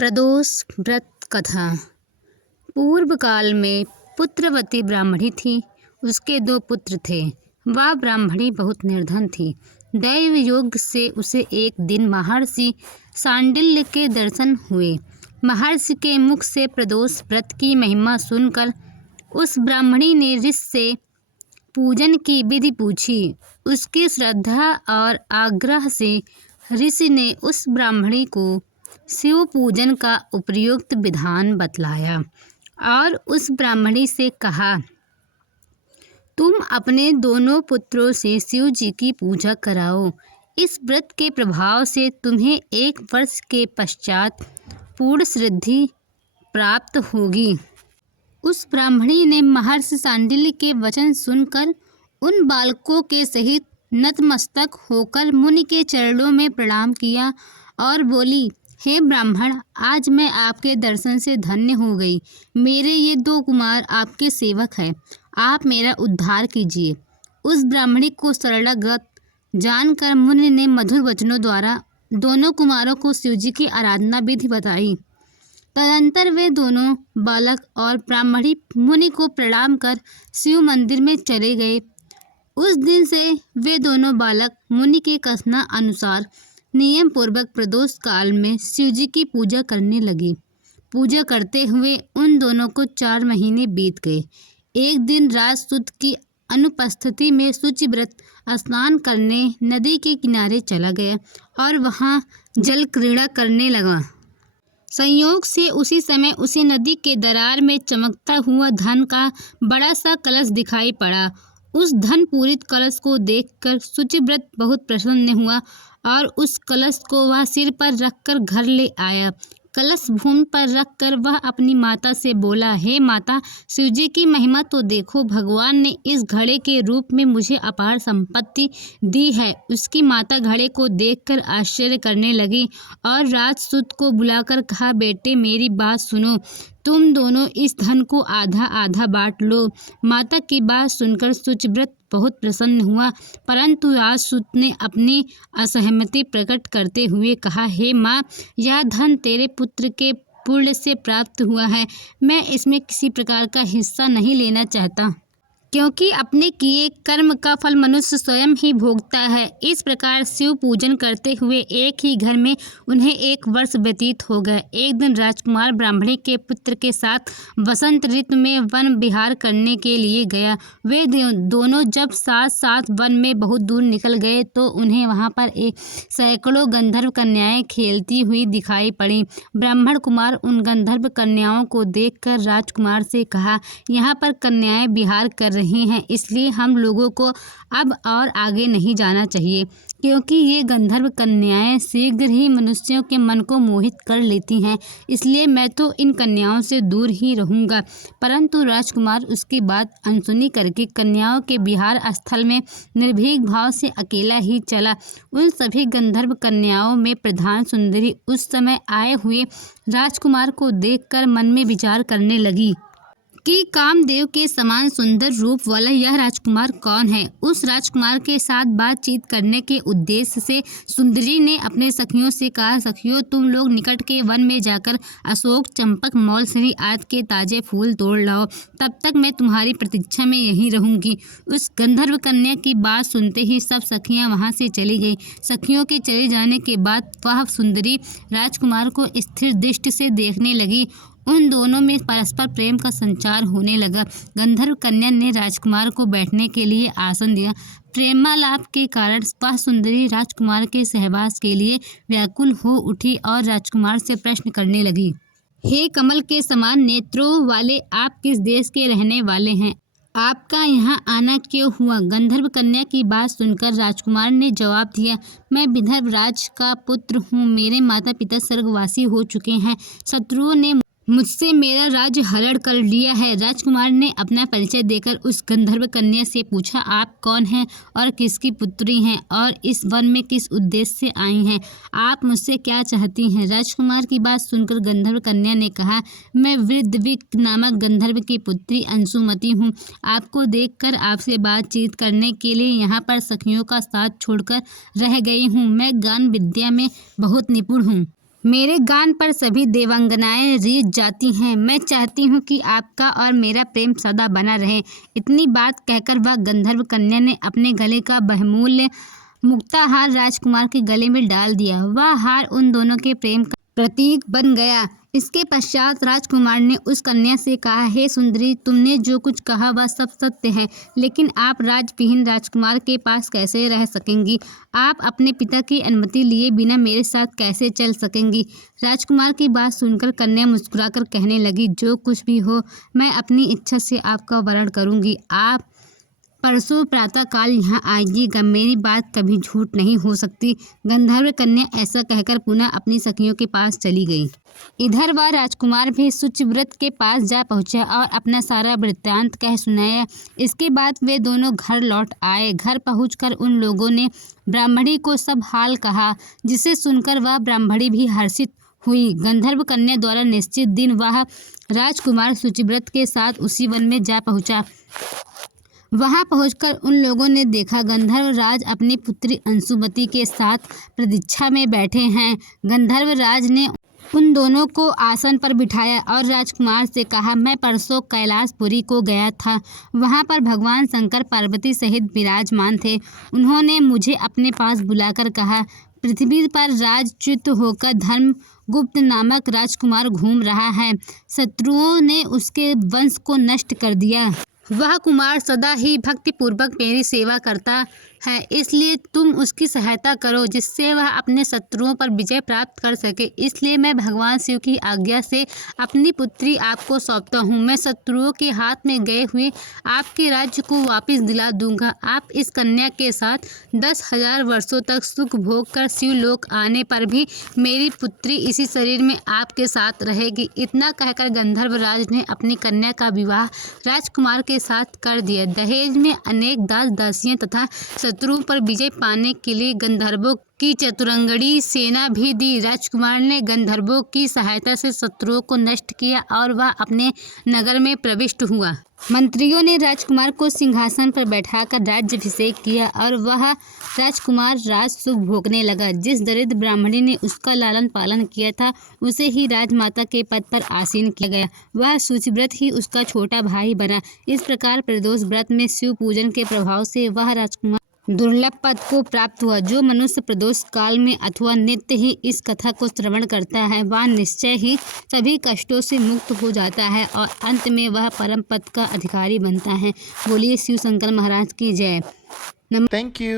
प्रदोष व्रत कथा। पूर्व काल में पुत्रवती ब्राह्मणी थी। उसके 2 पुत्र थे। वह ब्राह्मणी बहुत निर्धन थी। दैव योग से उसे एक दिन महर्षि शांडिल्य के दर्शन हुए। महर्षि के मुख से प्रदोष व्रत की महिमा सुनकर उस ब्राह्मणी ने ऋषि से पूजन की विधि पूछी। उसकी श्रद्धा और आग्रह से ऋषि ने उस ब्राह्मणी को शिव पूजन का उपयुक्त विधान बतलाया और उस ब्राह्मणी से कहा, तुम अपने दोनों पुत्रों से शिव जी की पूजा कराओ। इस व्रत के प्रभाव से तुम्हें 1 वर्ष के पश्चात पूर्ण सिद्धि प्राप्त होगी। उस ब्राह्मणी ने महर्षि शांडिल्य के वचन सुनकर उन बालकों के सहित नतमस्तक होकर मुनि के चरणों में प्रणाम किया और बोली, हे ब्राह्मण, आज मैं आपके दर्शन से धन्य हो गई। मेरे ये 2 कुमार आपके सेवक हैं। आप मेरा उद्धार कीजिए। उस ब्राह्मणी को शरणागत जानकर मुनि ने मधुर वचनों द्वारा दोनों कुमारों को शिवजी की आराधना विधि बताई। तदंतर वे दोनों बालक और ब्राह्मणी मुनि को प्रणाम कर शिव मंदिर में चले गए। उस दिन से वे दोनों बालक मुनि के कथना अनुसार नियम पूर्वक प्रदोष काल में शिवजी की पूजा करने लगे। पूजा करते हुए उन दोनों को 4 महीने बीत गए। एक दिन राजसूत की अनुपस्थिति में शुचिव्रत स्नान करने नदी के किनारे चला गया और वहां जल क्रीड़ा करने लगा। संयोग से उसी समय उसे नदी के दरार में चमकता हुआ धन का बड़ा सा कलश दिखाई पड़ा। उस धन पूरित कलश को देखकर शुचिव्रत बहुत प्रसन्न हुआ और उस कलश को वह सिर पर रखकर घर ले आया। कलश भूमि पर रखकर वह अपनी माता से बोला, हे माता, शिवजी की महिमा तो देखो। भगवान ने इस घड़े के रूप में मुझे अपार संपत्ति दी है। उसकी माता घड़े को देखकर आश्चर्य करने लगी और राजसूत को बुलाकर कहा, बेटे मेरी बात सुनो, तुम दोनों इस धन को आधा आधा बांट लो। माता की बात सुनकर शुचिव्रत बहुत प्रसन्न हुआ, परंतु राजसूत ने अपनी असहमति प्रकट करते हुए कहा, हे माँ, यह धन तेरे पुत्र के पुण्य से प्राप्त हुआ है। मैं इसमें किसी प्रकार का हिस्सा नहीं लेना चाहता, क्योंकि अपने किए कर्म का फल मनुष्य स्वयं ही भोगता है। इस प्रकार शिव पूजन करते हुए एक ही घर में उन्हें 1 वर्ष व्यतीत हो गए। एक दिन राजकुमार ब्राह्मणी के पुत्र के साथ वसंत ऋतु में वन विहार करने के लिए गया। वे दोनों जब साथ साथ वन में बहुत दूर निकल गए तो उन्हें वहां पर सैकड़ों गंधर्व कन्याएं खेलती हुई दिखाई पड़ी। ब्राह्मण कुमार उन गंधर्व कन्याओं को देखकर राजकुमार से कहा, यहाँ पर कन्याएं विहार कर रही हैं, इसलिए हम लोगों को अब और आगे नहीं जाना चाहिए, क्योंकि ये गंधर्व कन्याएं शीघ्र ही मनुष्यों के मन को मोहित कर लेती हैं। इसलिए मैं तो इन कन्याओं से दूर ही रहूंगा। परंतु राजकुमार उसकी बात अनसुनी करके कन्याओं के विहार स्थल में निर्भीक भाव से अकेला ही चला। उन सभी गंधर्व कन्याओं में प्रधान सुंदरी उस समय आए हुए राजकुमार को देखकर मन में विचार करने लगी कि कामदेव के समान सुंदर रूप वाला यह राजकुमार कौन है। उस राजकुमार के साथ बातचीत करने के उद्देश्य से सुंदरी ने अपने सखियों से कहा, सखियों, तुम लोग निकट के वन में जाकर अशोक, चंपक, मौलसरी आदि के ताजे फूल तोड़ लाओ। तब तक मैं तुम्हारी प्रतीक्षा में यहीं रहूंगी। उस गंधर्व कन्या की बात सुनते ही सब सखियां वहां से चली गई। सखियों के चले जाने के बाद वह सुंदरी राजकुमार को स्थिर दृष्टि से देखने लगी। उन दोनों में परस्पर प्रेम का संचार होने लगा। गंधर्व कन्या ने राजकुमार को बैठने के लिए आसन दिया। प्रेमालाप के कारण वह सुंदरी राजकुमार के सहवास के लिए व्याकुल हो उठी और राजकुमार से प्रश्न करने लगी, हे कमल के समान नेत्रों वाले, आप किस देश के रहने वाले हैं? आपका यहाँ आना क्यों हुआ? गंधर्व कन्या की बात सुनकर राजकुमार ने जवाब दिया, मैं विदर्भ राज का पुत्र हूँ। मेरे माता पिता स्वर्गवासी हो चुके हैं। शत्रुओं ने मुझसे मेरा राज्य हरण कर लिया है। राजकुमार ने अपना परिचय देकर उस गंधर्व कन्या से पूछा, आप कौन हैं और किसकी पुत्री हैं और इस वन में किस उद्देश्य से आई हैं? आप मुझसे क्या चाहती हैं? राजकुमार की बात सुनकर गंधर्व कन्या ने कहा, मैं वृद्धविक नामक गंधर्व की पुत्री अंशुमति हूँ। आपको देखकर आपसे बातचीत करने के लिए यहाँ पर सखियों का साथ छोड़कर रह गई हूँ। मैं गान विद्या में बहुत निपुण हूँ। मेरे गान पर सभी देवांगनाएं रीझ जाती हैं। मैं चाहती हूँ कि आपका और मेरा प्रेम सदा बना रहे। इतनी बात कहकर वह गंधर्व कन्या ने अपने गले का बहुमूल्य मुक्ताहार राजकुमार के गले में डाल दिया। वह हार उन दोनों के प्रेम का प्रतीक बन गया। इसके पश्चात राजकुमार ने उस कन्या से कहा, हे सुंदरी, तुमने जो कुछ कहा वह सब सत्य है, लेकिन आप राजविहीन राजकुमार के पास कैसे रह सकेंगी? आप अपने पिता की अनुमति लिए बिना मेरे साथ कैसे चल सकेंगी? राजकुमार की बात सुनकर कन्या मुस्कुराकर कहने लगी, जो कुछ भी हो, मैं अपनी इच्छा से आपका वरण करूंगी। आप परसों प्रातःकाल यहाँ आइएगा। मेरी बात कभी झूठ नहीं हो सकती। गंधर्व कन्या ऐसा कहकर पुनः अपनी सखियों के पास चली गई। इधर वह राजकुमार भी शुचिव्रत के पास जा पहुंचा और अपना सारा वृत्तांत कह सुनाया। इसके बाद वे दोनों घर लौट आए। घर पहुंचकर उन लोगों ने ब्राह्मणी को सब हाल कहा, जिसे सुनकर वह ब्राह्मणी भी हर्षित हुई। गंधर्व कन्या द्वारा निश्चित दिन वह राजकुमार शुचिव्रत के साथ उसी वन में जा पहुंचा। वहां पहुंचकर उन लोगों ने देखा गंधर्व राज अपनी पुत्री अंशुमति के साथ प्रतीक्षा में बैठे हैं। गंधर्व राज ने उन दोनों को आसन पर बिठाया और राजकुमार से कहा, मैं परसों कैलाशपुरी को गया था। वहां पर भगवान शंकर पार्वती सहित विराजमान थे। उन्होंने मुझे अपने पास बुलाकर कहा, पृथ्वी पर राजच्युत होकर धर्मगुप्त नामक राजकुमार घूम रहा है। शत्रुओं ने उसके वंश को नष्ट कर दिया। वह कुमार सदा ही भक्तिपूर्वक मेरी सेवा करता है, इसलिए तुम उसकी सहायता करो, जिससे वह अपने शत्रुओं पर विजय प्राप्त कर सके। इसलिए मैं भगवान शिव की आज्ञा से अपनी पुत्री आपको सौंपता हूँ। मैं शत्रुओं के हाथ में गए हुए आपके राज्य को वापस दिला दूंगा। आप इस कन्या के साथ 10,000 वर्षों तक सुख भोग कर शिवलोक आने पर भी मेरी पुत्री इसी शरीर में आपके साथ रहेगी। इतना कहकर गंधर्व राज ने अपनी कन्या का विवाह राजकुमार के साथ कर दिया। दहेज में अनेक दास दासियां तथा शत्रुओं पर विजय पाने के लिए गंधर्वों की चतुरंगड़ी सेना भी दी। राजकुमार ने गंधर्वों की सहायता से शत्रुओं को नष्ट किया और वह अपने नगर में प्रविष्ट हुआ। मंत्रियों ने राजकुमार को सिंहासन पर बैठाकर राज्याभिषेक किया और वह राजकुमार राज सुख भोगने लगा। जिस दरिद्र ब्राह्मणी ने उसका लालन पालन किया था, उसे ही राजमाता के पद पर आसीन किया गया। वह शुचिव्रत ही उसका छोटा भाई बना। इस प्रकार प्रदोष व्रत में शिव पूजन के प्रभाव से वह राजकुमार दुर्लभ पद को प्राप्त हुआ। जो मनुष्य प्रदोष काल में अथवा नित्य ही इस कथा को श्रवण करता है, वह निश्चय ही सभी कष्टों से मुक्त हो जाता है और अंत में वह परम पद का अधिकारी बनता है। बोलिए शिव शंकर महाराज की जय। Thank you.